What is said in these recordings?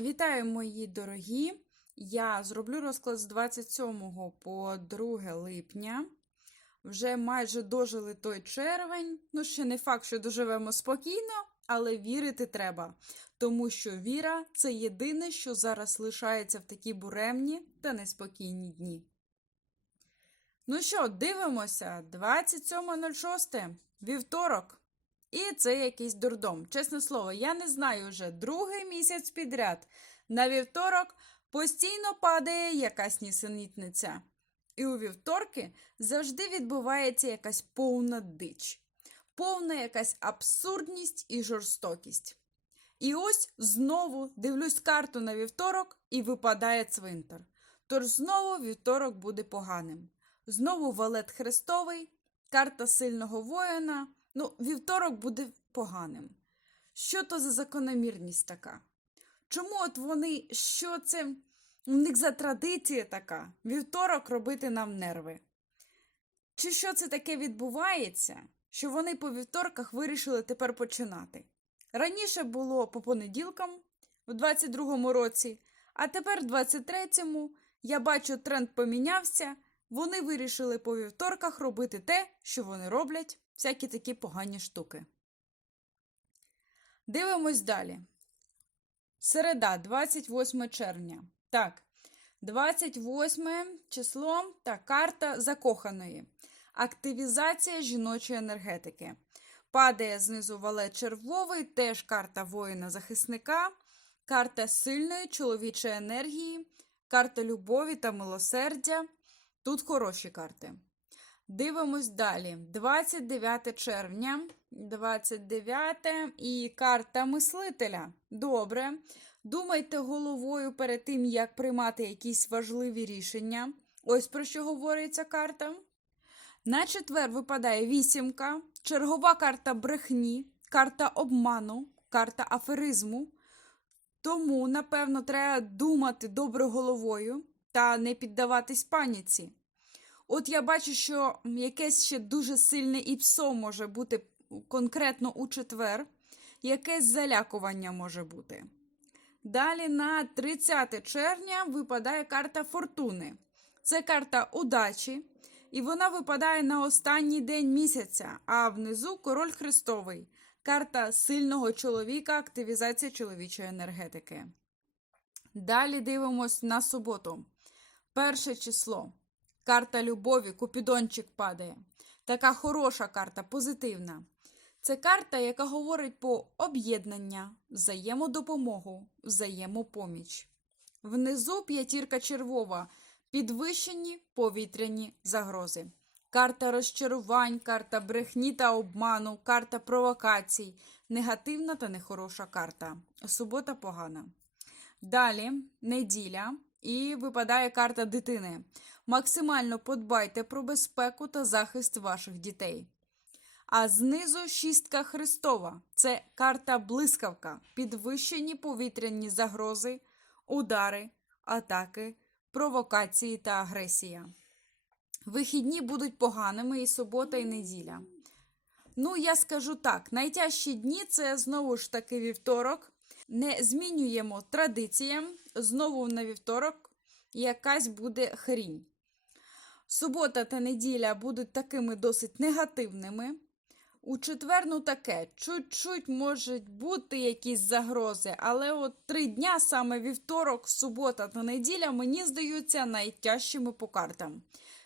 Вітаю, мої дорогі! Я зроблю розклад з 27 по 2 липня. Вже майже дожили той червень. Ну, ще не факт, що доживемо спокійно, але вірити треба. Тому що віра це єдине, що зараз лишається в такі буремні та неспокійні дні. Ну що, дивимося, 27.06, вівторок. І це якийсь дурдом. Чесне слово, я не знаю вже другий місяць підряд. На вівторок постійно падає якась нісенітниця. І у вівторки завжди відбувається якась повна дич, повна якась абсурдність і жорстокість. І ось знову дивлюсь карту на вівторок і випадає цвинтар. Тож знову вівторок буде поганим. Знову валет Христовий, карта сильного воїна. Ну, вівторок буде поганим. Що то за закономірність така? Чому от вони, що це у них за традиція така? Вівторок робити нам нерви? Чи що це таке відбувається, що вони по вівторках вирішили тепер починати? Раніше було по понеділкам, в 22-му році, а тепер, в 23-му, я бачу, тренд помінявся. Вони вирішили по вівторках робити те, що вони роблять, всякі такі погані штуки. Дивимось далі. Середа, 28 червня. Так, 28 число та карта закоханої. Активізація жіночої енергетики. Падає знизу валет червовий, теж карта воїна-захисника, карта сильної чоловічої енергії, карта любові та милосердя. Тут хороші карти. Дивимось далі. 29 червня, 29 і карта мислителя. Добре. Думайте головою перед тим, як приймати якісь важливі рішення. Ось про що говориться карта. На четвер випадає вісімка, чергова карта брехні, карта обману, карта аферизму. Тому, напевно, треба думати добре головою та не піддаватись паніці. От я бачу, що якесь ще дуже сильне іпсо може бути конкретно у четвер, якесь залякування може бути. Далі на 30 червня випадає карта фортуни. Це карта удачі, і вона випадає на останній день місяця, а внизу король Христовий. Карта сильного чоловіка, активізація чоловічої енергетики. Далі дивимось на суботу. Перше число. Карта любові, купідончик падає. Така хороша карта, позитивна. Це карта, яка говорить про об'єднання, взаємодопомогу, взаємопоміч. Внизу п'ятірка червова, підвищені повітряні загрози. Карта розчарувань, карта брехні та обману, карта провокацій, негативна та нехороша карта. Субота погана. Далі неділя і випадає карта дитини. Максимально подбайте про безпеку та захист ваших дітей. А знизу шістка Христова це карта блискавка, підвищені повітряні загрози, удари, атаки, провокації та агресія. Вихідні будуть поганими і субота, і неділя. Ну, я скажу так: найтяжчі дні це знову ж таки вівторок. Не змінюємо традиціям. Знову на вівторок якась буде хрінь. Субота та неділя будуть такими досить негативними. У четвер, ну таке, чуть-чуть можуть бути якісь загрози, але от три дня, саме вівторок, субота та неділя, мені здаються найтяжчими по картам.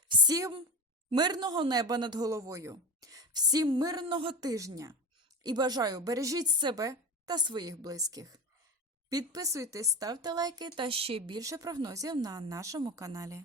Всім мирного неба над головою, всім мирного тижня і бажаю бережіть себе та своїх близьких. Підписуйтесь, ставте лайки та ще більше прогнозів на нашому каналі.